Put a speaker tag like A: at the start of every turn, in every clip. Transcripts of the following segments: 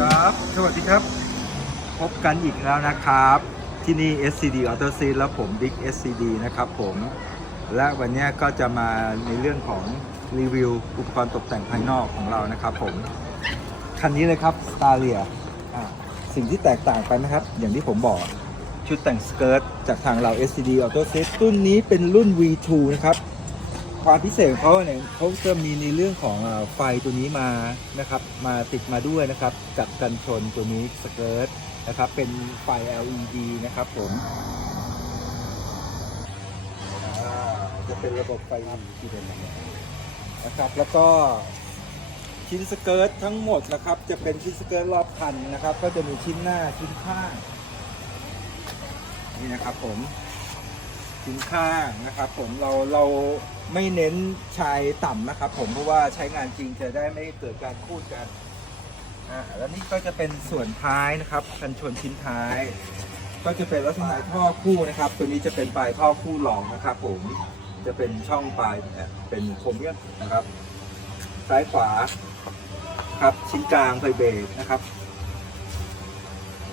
A: ครับ สวัสดีครับ พบกันอีกแล้วนะครับ ที่นี่ SCD Auto Seat แล้วผม Big SCD นะครับผม และวันนี้ก็จะมาในเรื่องของรีวิวอุปกรณ์ตกแต่งภายนอกของเรานะครับผม คันนี้เลยครับ s t a r l i a สิ่งที่แตกต่างไปนะครับ อย่างที่ผมบอกชุดแต่งสเกิร์ตจากทางเรา SCD Auto Set รุ่นนี้เป็นรุ่น V2 นะครับ ความพิเศษของเขาเนี่ยเขาจะมีในเรื่องของไฟตัวนี้มานะครับมาติดมาด้วยนะครับกับกันชนตัวนี้สเกิร์ตนะครับเป็นไฟ LED นะครับผมจะเป็นระบบไฟ LED เป็นแบบนี้นะครับแล้วก็ชิ้นสเกิร์ตทั้งหมดนะครับ จะเป็นชิ้นสเกิร์ตรอบคันนะครับ ก็จะมีชิ้นหน้าชิ้นข้างนี่นะครับผม ชิ้นข้านะครับ ผมเราเราไม่เน้นชายต่ำนะครับ ผมเพราะว่าใช้งานจริงจะได้ไม่เกิดการคูดกันอ่าแล้วนี่ก็จะเป็นส่วนท้ายนะครับกันชนชิ้นท้าย ก็จะเป็นลักษณะท่อคู่นะครับ ตัวนี้จะเป็นปลายท่อคู่รองนะครับ ผมจะเป็นช่องปลายเนี่ยเป็นโครเมียมนะครับ ซ้ายขวาครับชิ้นกลางไฟเบรกนะครับ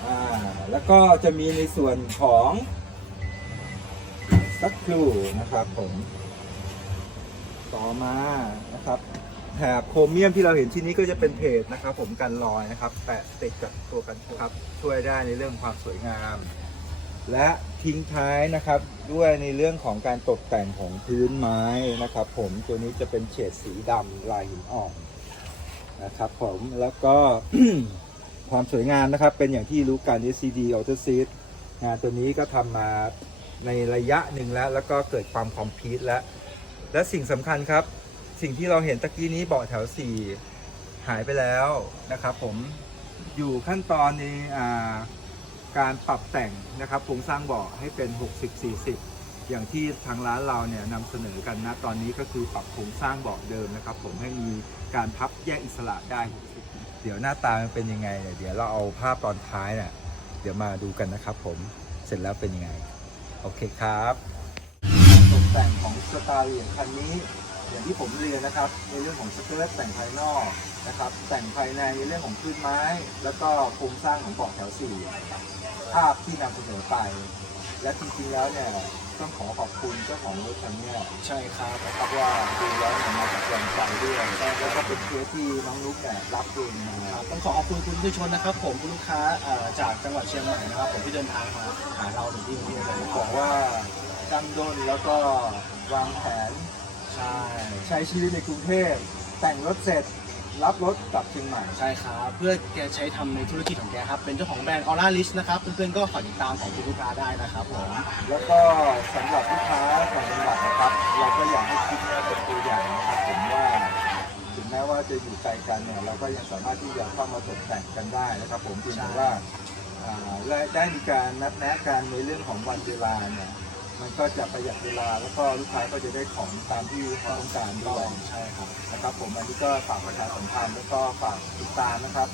A: อ่าแล้วก็จะมีในส่วนของ สักครู่นะครับผมต่อมานะครับแถบโครเมียมที่เราเห็นที่นี้ก็จะเป็นเพจนะครับ ผมกันรอยนะครับ แปะติดกับตัวกันชนครับช่วยได้ในเรื่องความสวยงาม และทิ้งท้ายนะครับ ด้วยในเรื่องของการตกแต่งของพื้นไม้นะครับ ผมตัวนี้จะเป็นเฉดสีดำลายหินอ่อนนะครับ ผมแล้วก็ความสวยงามนะครับ เป็นอย่างที่รู้กัน SCD Auto Seat งานตัวนี้ก็ทำมา ในระยะหนึ่งแล้ว แล้วก็เกิดความคอมพีทแล้ว และสิ่งสำคัญครับ สิ่งที่เราเห็นตะกี้นี้เบาะแถว 4 หายไปแล้วนะครับผมอยู่ขั้นตอนในอ่าการปรับแต่งนะครับโครงสร้างเบาะให้เป็น 60-40 อย่างที่ทางร้านเราเนี่ยนำเสนอกันนะตอนนี้ก็คือปรับโครงสร้างเบาะเดิมนะครับ ผมให้มีการพับแยกอิสระได้เดี๋ยวหน้าตามันเป็นยังไงเนี่ยเดี๋ยวเราเอาภาพตอนท้ายเนี่ยเดี๋ยวมาดูกันนะครับผมเสร็จแล้วเป็นยังไง โอเคครับตกแต่งของสตาร์เรียคันนี้ อย่างที่ผมเรียนนะครับ ในเรื่องของสเกิร์ตแต่งภายนอกนะครับ แต่งภายในในเรื่องของพื้นไม้ แล้วก็โครงสร้างของเบาะแถวสี่ภาพที่นำเสนอไป และจริงๆแล้วเนี่ย ต้องขอขอบคุณเจ้าของรถคันเนี้ย
B: ใช่ครับ
A: นะครับว่าดูแล้วเนี่ยมาจากแรงใจด้วยแล้วก็เป็นเคสที่น้องนุ๊กเนี่ยรับเองมา
B: ครับต้องขอขอบคุณคุณผู้ชนนะครับ ผมคุณลูกค้าเอ่อจากจังหวัดเชียงใหม่นะครับผมที่เดินทางมาหาเราถึงที่กรุงเทพเลยนะค
A: บ
B: รั
A: อบกว่าตั้งด้นแล้วก็วางแผน
B: ใช่
A: ใช้ชีวิตในกรุงเทพแต่งรถเสร็จ รับรถกลับเชียงใหม่
B: ใช่ครับเพื่อแกใช้ทำในธุรกิจของแกครับเป็นเจ้าของแบรนด์ออร่าลิสนะครับเพื่อนๆก็ฝากติดตามของคุณลูกค้าได้นะครับผม
A: แล้วก็สำหรับลูกค้าต่างจังหวัดนะครับ เราก็อยากให้คิดเนี่ยเป็นตัวอย่างนะครับผมว่าถึงแม้ว่าจะอยู่ไกลกันเนี่ยเราก็ยังสามารถที่จะเข้ามาตกแต่งกันได้นะครับ ผมเพียงแต่ว่าอ่าและได้มีการนัดแนะกันในเรื่องของวันเวลาเนี่ย มันก็จะประหยัดเวลา แล้วก็ลูกค้าก็จะได้ของตามที่เขาต้องการด้วย
B: ใช่ครับ
A: นะครับผมอันนี้ก็ฝากประชาสัมพันธ์แล้วก็ฝากติดตามนะครับ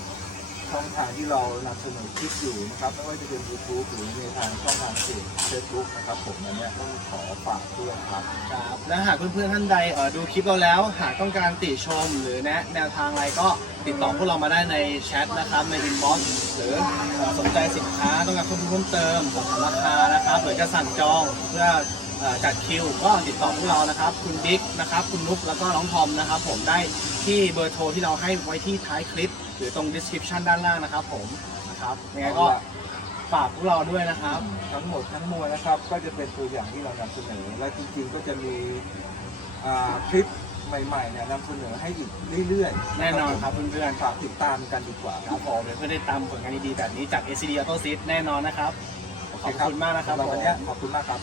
A: ช่องทางที่เรานำเสนอคลิปอยู่นะครับไม่ว่าจะเป็น YouTube หรือในทางช่องทางเพจ Facebook นะครับผมอันเนี้ยต้องขอฝากด้วยครับ
B: ครับและหากเพื่อนๆท่านใดเอ่อดูคลิปเราแล้ว หากต้องการติชมหรือแนะแนวทางอะไรก็ติดต่อพวกเรามาได้ในแชทนะครับในอินบ็อกซ์หรือเอ่อสนใจสินค้าต้องการข้อมูลเพิ่มเติมสอบถามราคานะครับหรือจะสั่งจองเพื่อเอ่อจัดคิวก็ติดต่อพวกเรานะครับ คุณบิ๊กนะครับคุณนุ๊กแล้วก็น้องทอมนะครับ ผมได้ที่เบอร์โทรที่เราให้ไว้ที่ท้ายคลิป หรือตรง description ด้านล่างนะครับผมนะครับยังไงก็ฝากพวกเราด้วยนะครับ
A: ทั้งหมดทั้งมวลนะครับ ก็จะเป็นตัวอย่างที่เรานำเสนอ และจริงๆก็จะมีอ่าคลิปใหม่ๆเนี่ยนำเสนอให้อีกเรื่อยๆ
B: แน่นอนครับเพื่อนๆ
A: ฝากติดตามกันดีกว่า
B: ครับผมเพื่อได้ตามผลงานดีๆแบบนี้จาก SCD Auto Seat แน่นอนนะครับ ขอบคุณมากนะครับ
A: สำหรับวันเนี้ยขอบคุณมากครับ